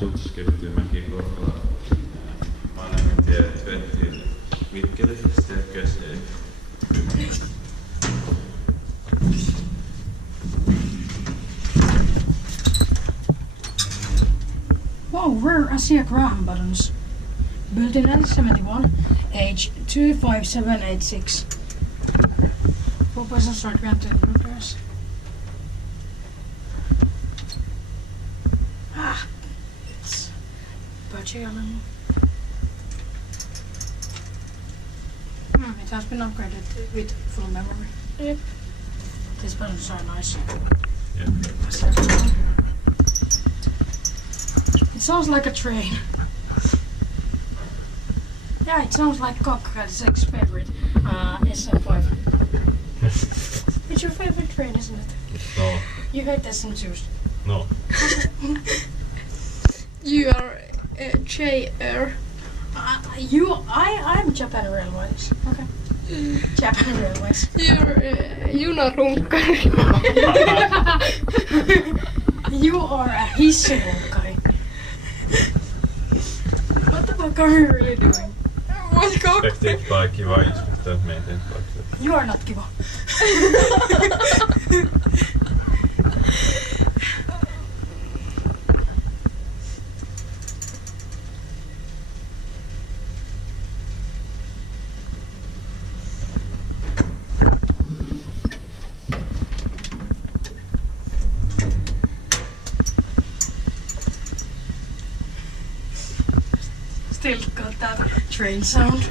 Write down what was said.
Sutskelty Mäki-Korvala. Mannerheimintie vettiin Mikkeli Staircase. Wow, rare Asia Graham buttons. Built in 1971, age 25786. 4% start grant and repairs. It's budget element. It has been upgraded with full memory. Yep. These buttons are nice. Yeah. It sounds like a train. Yeah, it sounds like Kaakkuri86's favorite SM5. It's your favorite train, isn't it? No. You hate SM2s. No. You are J-er. I'm Japan Railways. Okay. Japan Railways. You're junarunkari. You are a hissurunkari. What the fuck are you really doing? What Inspected by Kiva Inspecta maintenance box. You are not Kiva. Still got that train sound.